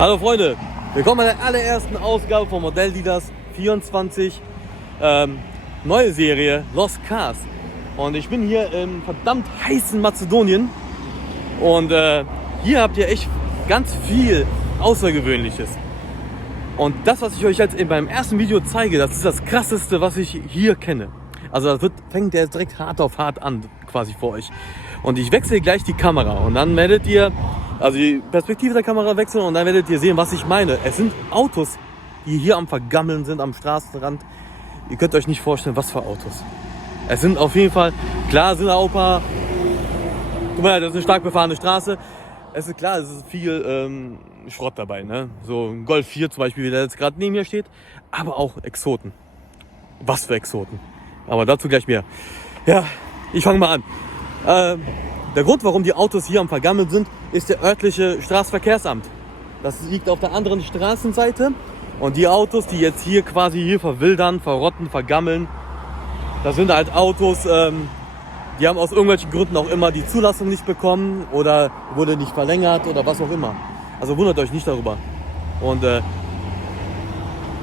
Hallo Freunde, willkommen bei der allerersten Ausgabe von Modell Dealers 24, neue Serie Lost Cars. Und ich bin hier im verdammt heißen Mazedonien und hier habt ihr echt ganz viel Außergewöhnliches. Und das, was ich euch jetzt beim ersten Video zeige, das ist das krasseste, was ich hier kenne. Also das fängt jetzt direkt hart auf hart an, quasi vor euch. Und ich wechsle gleich die Kamera und dann werdet ihr, also die Perspektive der Kamera wechseln und dann werdet ihr sehen, was ich meine. Es sind Autos, die hier am Vergammeln sind, am Straßenrand. Ihr könnt euch nicht vorstellen, was für Autos. Es sind auf jeden Fall, klar sind da auch ein paar, guck mal, das ist eine stark befahrene Straße. Es ist klar, es ist viel Schrott dabei, ne? So ein Golf 4 zum Beispiel, wie der jetzt gerade neben mir steht. Aber auch Exoten. Was für Exoten. Aber dazu gleich mehr. Ja, ich fange mal an. Der Grund, warum die Autos hier am Vergammeln sind, ist der örtliche Straßenverkehrsamt. Das liegt auf der anderen Straßenseite. Und die Autos, die jetzt hier quasi hier verwildern, verrotten, vergammeln, das sind halt Autos, die haben aus irgendwelchen Gründen auch immer die Zulassung nicht bekommen oder wurde nicht verlängert oder was auch immer. Also wundert euch nicht darüber. Und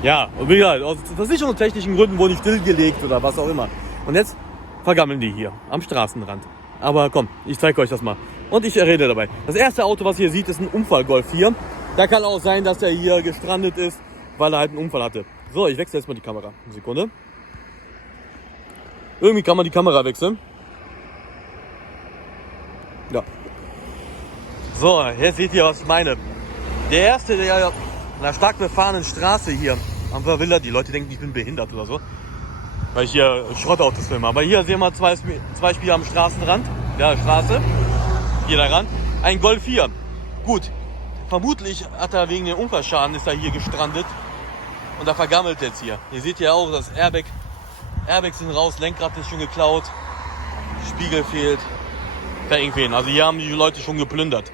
ja, und wie gesagt, aus versicherungstechnischen Gründen wurden die stillgelegt oder was auch immer. Und jetzt vergammeln die hier am Straßenrand. Aber komm, ich zeige euch das mal. Und ich rede dabei. Das erste Auto, was ihr seht, ist ein Unfall Golf 4. Da kann auch sein, dass er hier gestrandet ist, weil er halt einen Unfall hatte. So, ich wechsle jetzt mal die Kamera. Eine Sekunde. Irgendwie kann man die Kamera wechseln. Ja. So, jetzt seht ihr, was ich meine. Der erste, der an einer stark befahrenen Straße hier am Verwildert, die Leute denken, ich bin behindert oder so, weil ich hier Schrottautos filme. Aber hier sehen wir zwei Spieler am Straßenrand, der Straße, hier daran, ein Golf 4. Gut, vermutlich hat er wegen dem Unfallschaden, ist er hier gestrandet und er vergammelt jetzt hier. Ihr seht ja auch, das Airbags sind raus, Lenkrad ist schon geklaut, Spiegel fehlt, Felgen fehlen. Also hier haben die Leute schon geplündert.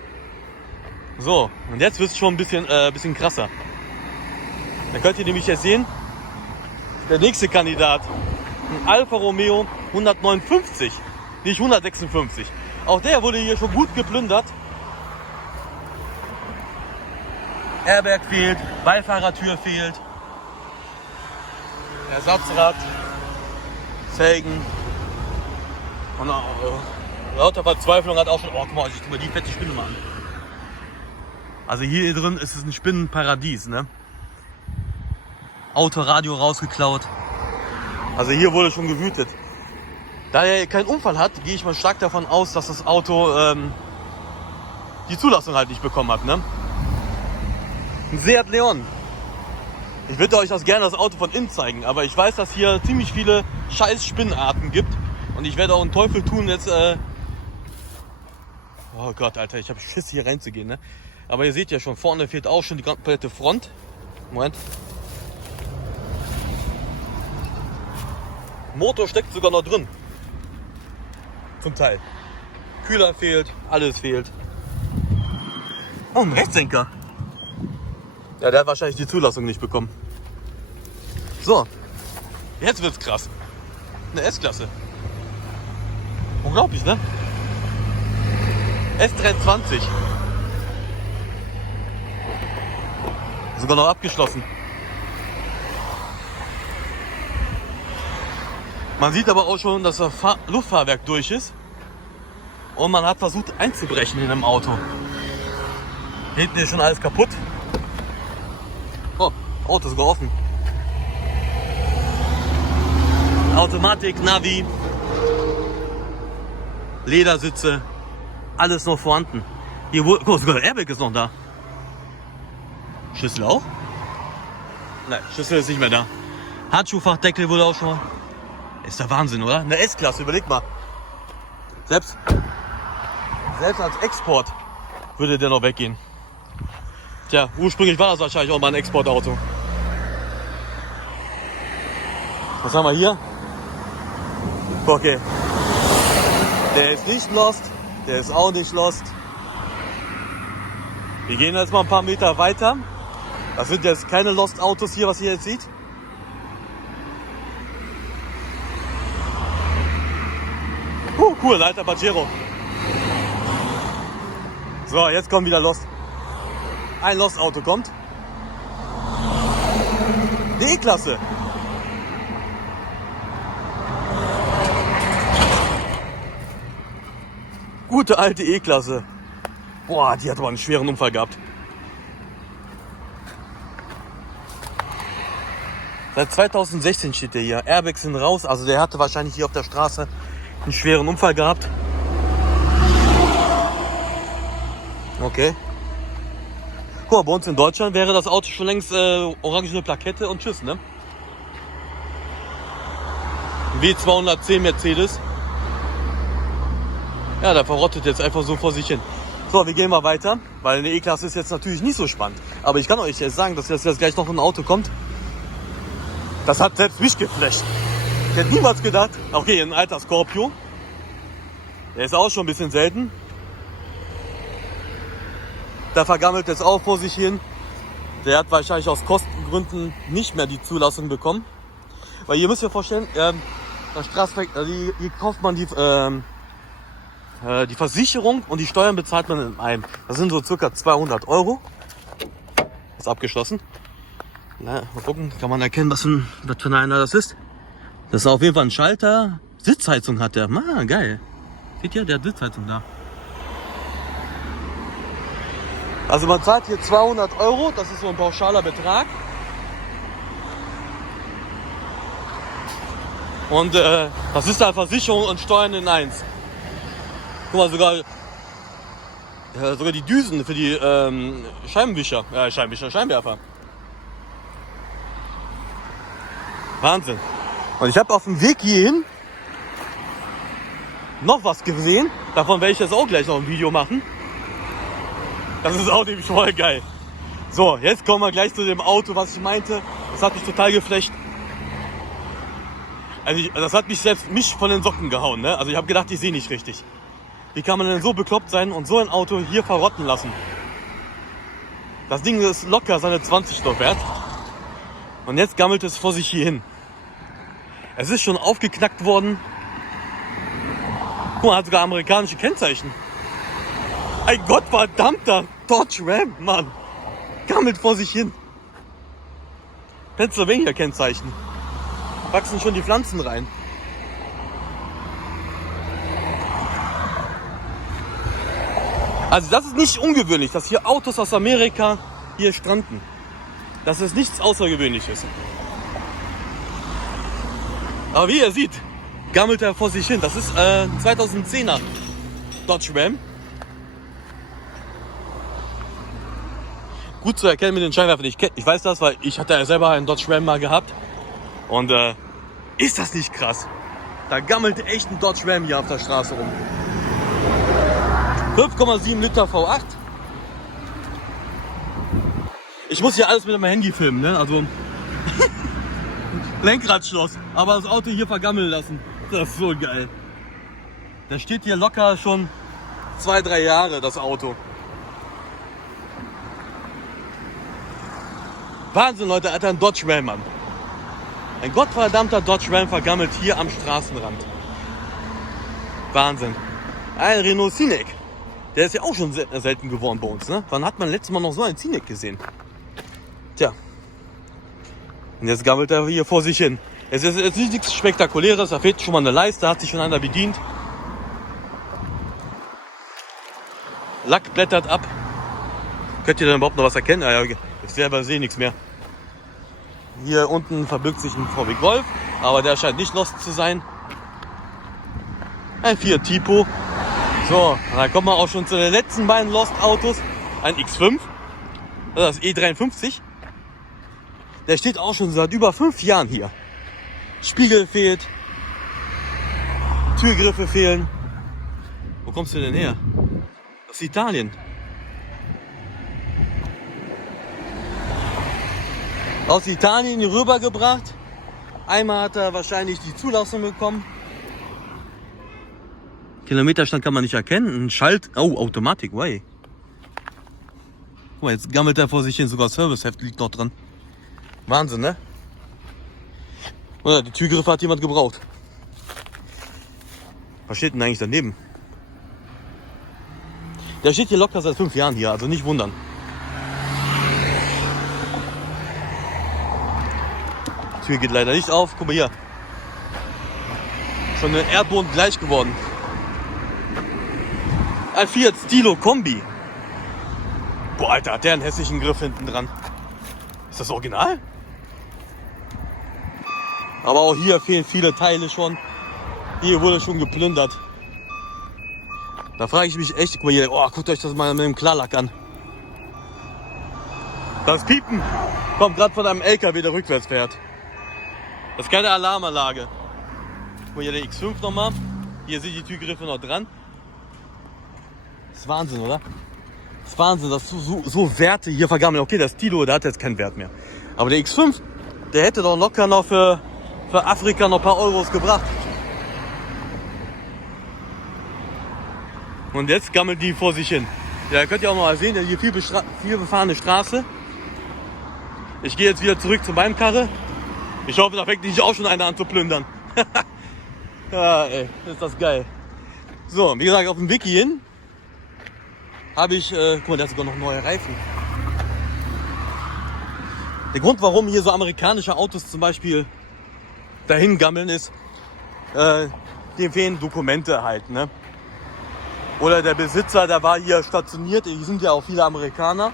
So, und jetzt wird es schon ein bisschen krasser. Da könnt ihr nämlich jetzt sehen, der nächste Kandidat, ein Alfa Romeo 159, nicht 156. Auch der wurde hier schon gut geplündert. Airbag fehlt, Beifahrertür fehlt, Ersatzrad, Felgen und lauter Verzweiflung hat auch schon, oh guck mal, ich guck mal die fette Spinne mal an. Also hier drin ist es ein Spinnenparadies, ne? Autoradio rausgeklaut. Also hier wurde schon gewütet. Da er keinen Unfall hat, gehe ich mal stark davon aus, dass das Auto die Zulassung halt nicht bekommen hat, ne? Ein Seat Leon. Ich würde euch gerne das Auto von innen zeigen, aber ich weiß, dass hier ziemlich viele scheiß Spinnenarten gibt. Und ich werde auch einen Teufel tun jetzt. Oh Gott, Alter, ich habe Schiss hier reinzugehen, ne? Aber ihr seht ja schon, vorne fehlt auch schon die komplette Front. Moment. Motor steckt sogar noch drin. Zum Teil. Kühler fehlt, alles fehlt. Oh, ein Rechtslenker. Ja, der hat wahrscheinlich die Zulassung nicht bekommen. So, jetzt wird's krass. Eine S-Klasse. Unglaublich, ne? S320. Sogar noch abgeschlossen. Man sieht aber auch schon, dass das Luftfahrwerk durch ist. Und man hat versucht einzubrechen in einem Auto. Hinten ist schon alles kaputt. Oh, Auto ist sogar offen. Automatik, Navi, Ledersitze, alles noch vorhanden. Hier guck mal, sogar der Airbag ist noch da. Schlüssel auch? Nein, Schlüssel ist nicht mehr da. Handschuhfachdeckel wurde auch schon mal. Ist der Wahnsinn, oder? Eine S-Klasse, überleg mal. Selbst als Export würde der noch weggehen. Tja, ursprünglich war das wahrscheinlich auch mal ein Exportauto. Was haben wir hier? Okay. Der ist nicht lost, der ist auch nicht lost. Wir gehen jetzt mal ein paar Meter weiter. Das sind jetzt keine Lost-Autos hier, was ihr jetzt seht. Cool, alter Pajero. So, jetzt kommen wieder Lost. ein Lost-Auto kommt. Die E-Klasse. Gute alte E-Klasse. Boah, die hat aber einen schweren Unfall gehabt. Seit 2016 steht der hier. Airbags sind raus. Also der hatte wahrscheinlich hier auf der Straße einen schweren Unfall gehabt. Okay. Guck mal, bei uns in Deutschland wäre das Auto schon längst orangene Plakette und tschüss, ne? W210 Mercedes. Ja, der verrottet jetzt einfach so vor sich hin. So, wir gehen mal weiter, weil eine E-Klasse ist jetzt natürlich nicht so spannend. Aber ich kann euch jetzt sagen, dass jetzt gleich noch ein Auto kommt. Das hat selbst mich geflasht. Ich hätte niemals gedacht, okay, ein alter Scorpio. Der ist auch schon ein bisschen selten. Der vergammelt jetzt auch vor sich hin. Der hat wahrscheinlich aus Kostengründen nicht mehr die Zulassung bekommen. Weil ihr müsst euch vorstellen, das Straßenverkehr, hier kauft man die Versicherung und die Steuern bezahlt man in einem. Das sind so circa 200 €. Ist abgeschlossen. Na, mal gucken, kann man erkennen, was für einer das ist. Das ist auf jeden Fall ein Schalter. Sitzheizung hat der. Ah, geil. Seht ihr, der hat Sitzheizung da. Also man zahlt hier 200 €, das ist so ein pauschaler Betrag. Und das ist da Versicherung und Steuern in eins. Guck mal, sogar die Düsen für die Scheinwerfer. Wahnsinn. Und ich habe auf dem Weg hierhin noch was gesehen. Davon werde ich jetzt auch gleich noch ein Video machen. Das ist auch nämlich voll geil. So, jetzt kommen wir gleich zu dem Auto, was ich meinte. Das hat mich total geflasht. Also das hat mich von den Socken gehauen. Ne? Also ich habe gedacht, ich sehe nicht richtig. Wie kann man denn so bekloppt sein und so ein Auto hier verrotten lassen? Das Ding ist locker seine 20 noch wert. Und jetzt gammelt es vor sich hier hin. Es ist schon aufgeknackt worden. Guck mal, hat sogar amerikanische Kennzeichen. Ein gottverdammter Dodge Ram, Mann. Gammelt vor sich hin. Pennsylvania Kennzeichen. Wachsen schon die Pflanzen rein. Also das ist nicht ungewöhnlich, dass hier Autos aus Amerika hier stranden. Das ist nichts Außergewöhnliches. Aber wie ihr seht, gammelt er vor sich hin. Das ist ein 2010er Dodge Ram. Gut zu erkennen mit den Scheinwerfern. Ich weiß das, weil ich hatte ja selber einen Dodge Ram mal gehabt. Und ist das nicht krass? Da gammelt echt ein Dodge Ram hier auf der Straße rum. 5,7 Liter V8. Ich muss hier alles mit meinem Handy filmen, ne? Also Lenkradschloss, aber das Auto hier vergammeln lassen. Das ist so geil. Das steht hier locker schon 2-3 Jahre, das Auto. Wahnsinn, Leute, Alter, ein Dodge Ram, Mann. Ein gottverdammter Dodge Ram vergammelt hier am Straßenrand. Wahnsinn. Ein Renault Scenic. Der ist ja auch schon selten geworden bei uns, ne? Wann hat man letztes Mal noch so einen Scenic gesehen? Tja. Und jetzt gammelt er hier vor sich hin. Es ist jetzt nichts Spektakuläres, da fehlt schon mal eine Leiste, hat sich schon einer bedient. Lack blättert ab. Könnt ihr denn überhaupt noch was erkennen? Ja, ich selber sehe nichts mehr. Hier unten verbirgt sich ein VW Golf, aber der scheint nicht lost zu sein. Ein Fiat Tipo. So, dann kommen wir auch schon zu den letzten beiden Lost-Autos. Ein X5, das ist E53. Der steht auch schon seit über 5 Jahren hier. Spiegel fehlt, Türgriffe fehlen. Wo kommst du denn her? Das ist Italien. Aus Italien hier rübergebracht. Einmal hat er wahrscheinlich die Zulassung bekommen. Kilometerstand kann man nicht erkennen. Ein Automatik, way. Guck mal, jetzt gammelt er vor sich hin. Sogar das Serviceheft liegt dort dran. Wahnsinn, ne? Oder die Türgriffe hat jemand gebraucht. Was steht denn eigentlich daneben? Der steht hier locker seit 5 Jahren hier, also nicht wundern. Tür geht leider nicht auf. Guck mal hier. Schon ein Erdboden gleich geworden. Ein Fiat Stilo Kombi. Boah, Alter, hat der einen hässlichen Griff hinten dran. Ist das original? Aber auch hier fehlen viele Teile schon. Hier wurde schon geplündert. Da frage ich mich echt, guck mal hier, oh, guckt euch das mal mit dem Klarlack an. Das Piepen kommt gerade von einem LKW, der rückwärts fährt. Das ist keine Alarmanlage. Guck mal hier der X5 nochmal. Hier sind die Türgriffe noch dran. Das ist Wahnsinn, oder? Das ist Wahnsinn, dass so Werte hier vergammeln. Okay, der Stilo, der hat jetzt keinen Wert mehr. Aber der X5, der hätte doch locker noch für Afrika noch ein paar Euros gebracht. Und jetzt gammelt die vor sich hin. Ja, könnt ihr auch mal sehen, hier viel befahrene Straße. Ich gehe jetzt wieder zurück zu meinem Karre. Ich hoffe, da fängt nicht auch schon einer an zu plündern. Ja, ey, ist das geil. So, wie gesagt, auf dem Weg hierhin habe ich, guck mal, da ist sogar noch neue Reifen. Der Grund, warum hier so amerikanische Autos zum Beispiel dahin gammeln, ist, dem fehlen Dokumente halt, ne? Oder der Besitzer, der war hier stationiert, hier sind ja auch viele Amerikaner.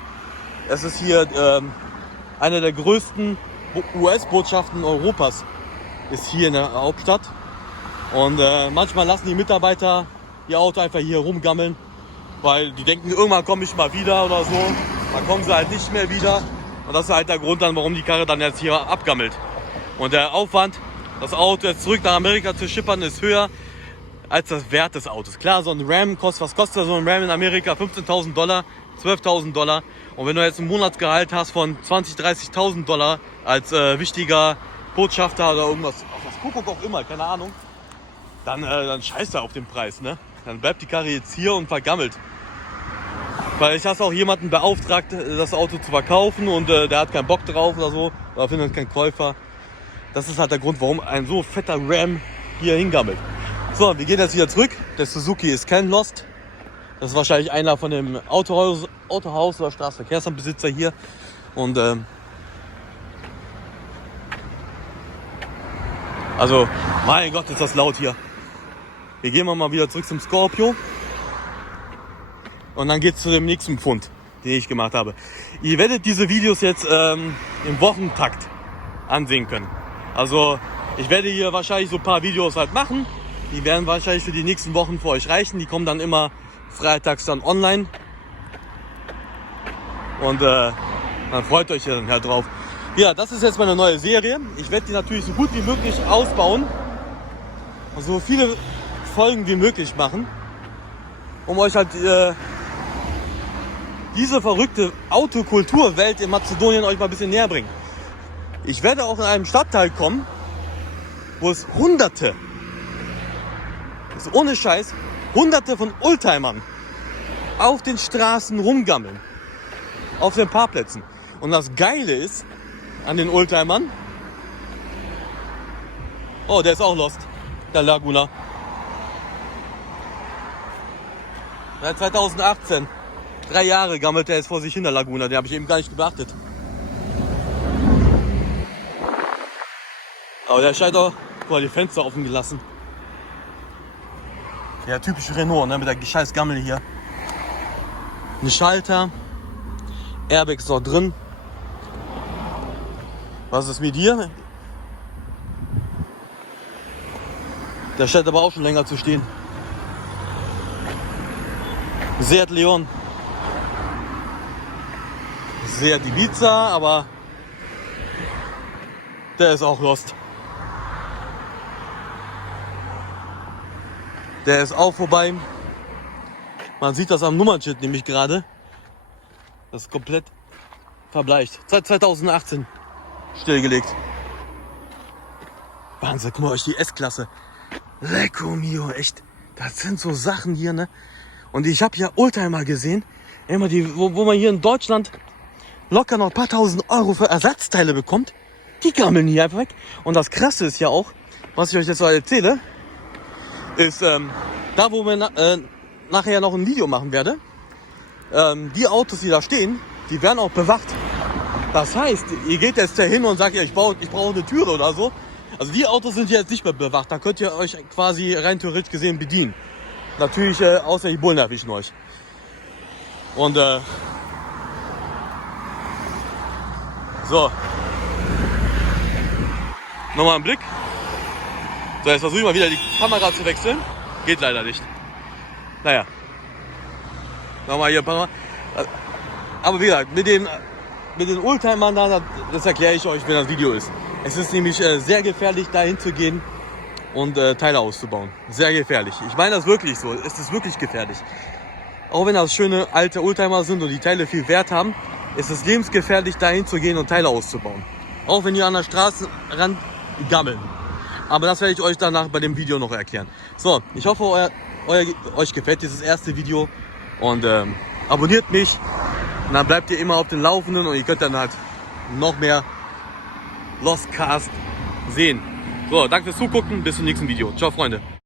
Es ist hier eine der größten US-Botschaften Europas, ist hier in der Hauptstadt. Und manchmal lassen die Mitarbeiter ihr Auto einfach hier rumgammeln, weil die denken, irgendwann komme ich mal wieder oder so. Dann kommen sie halt nicht mehr wieder. Und das ist halt der Grund dann, warum die Karre dann jetzt hier abgammelt. Und der Aufwand, das Auto jetzt zurück nach Amerika zu schippern, ist höher als das Wert des Autos. Klar, so ein Ram kostet, was kostet so ein Ram in Amerika? $15.000, $12.000. Und wenn du jetzt ein Monatsgehalt hast von $20.000, $30.000 als wichtiger Botschafter oder irgendwas, auf das Kuckuck auch immer, keine Ahnung, dann scheißt er auf den Preis, ne? Dann bleibt die Karre jetzt hier und vergammelt. Weil ich habe auch jemanden beauftragt, das Auto zu verkaufen und der hat keinen Bock drauf oder so, oder findet keinen Käufer. Das ist halt der Grund, warum ein so fetter Ram hier hingammelt. So, wir gehen jetzt wieder zurück. Der Suzuki ist kein Lost. Das ist wahrscheinlich einer von dem Autohaus oder Straßenverkehrsamtbesitzer hier. Und also, mein Gott, ist das laut hier. Wir gehen mal wieder zurück zum Scorpio. Und dann geht's zu dem nächsten Pfund, den ich gemacht habe. Ihr werdet diese Videos jetzt im Wochentakt ansehen können. Also ich werde hier wahrscheinlich so ein paar Videos halt machen. Die werden wahrscheinlich für die nächsten Wochen für euch reichen. Die kommen dann immer freitags dann online. Und dann freut euch dann halt drauf. Ja, das ist jetzt meine neue Serie. Ich werde die natürlich so gut wie möglich ausbauen. Und so viele Folgen wie möglich machen. Um euch halt diese verrückte Autokulturwelt in Mazedonien euch mal ein bisschen näher bringen. Ich werde auch in einem Stadtteil kommen, wo es Hunderte, das ist ohne Scheiß, Hunderte von Oldtimern auf den Straßen rumgammeln. Auf den Parkplätzen. Und das Geile ist an den Oldtimern, oh, der ist auch lost, der Laguna. Seit 2018. 3 Jahre gammelt der jetzt vor sich hin, der Laguna. Den habe ich eben gar nicht beachtet. Aber der scheint auch, guck mal, die Fenster offen gelassen. Ja, typisch Renault, ne, mit der scheiß Gammel hier. Ein Schalter. Airbag ist noch drin. Was ist mit dir? Der scheint aber auch schon länger zu stehen. Seat Leon. Seat Ibiza, aber der ist auch lost. Der ist auch vorbei. Man sieht das am Nummernschild nämlich gerade. Das ist komplett verbleicht. Seit 2018 stillgelegt. Wahnsinn, guck mal euch die S-Klasse. Lecco mio, echt. Das sind so Sachen hier, ne? Und ich habe ja Oldtimer gesehen, immer die, wo man hier in Deutschland locker noch ein paar tausend Euro für Ersatzteile bekommt. Die gammeln hier einfach weg. Und das Krasse ist ja auch, was ich euch jetzt so erzähle, ist da, wo wir nachher noch ein Video machen werde. Die Autos, die da stehen, die werden auch bewacht. Das heißt, ihr geht jetzt dahin und sagt, ja, ich brauche eine Türe oder so. Also die Autos sind jetzt nicht mehr bewacht. Da könnt ihr euch quasi rein theoretisch gesehen bedienen. Natürlich, außer die Bullen erwischen euch. Und so. Nochmal einen Blick. So, jetzt versuche ich mal wieder die Kamera zu wechseln. Geht leider nicht. Naja. Nochmal hier ein paar Mal. Aber wie gesagt, mit den Oldtimern da, das erkläre ich euch, wenn das Video ist. Es ist nämlich sehr gefährlich, da hinzugehen und Teile auszubauen. Sehr gefährlich. Ich meine das wirklich so. Es ist wirklich gefährlich. Auch wenn das schöne alte Oldtimer sind und die Teile viel Wert haben, ist es lebensgefährlich, da hinzugehen und Teile auszubauen. Auch wenn die an der Straßenrand gammeln. Aber das werde ich euch danach bei dem Video noch erklären. So, ich hoffe, euch gefällt dieses erste Video. Und abonniert mich. Und dann bleibt ihr immer auf dem Laufenden und ihr könnt dann halt noch mehr Lost Cars sehen. So, danke fürs Zugucken. Bis zum nächsten Video. Ciao, Freunde.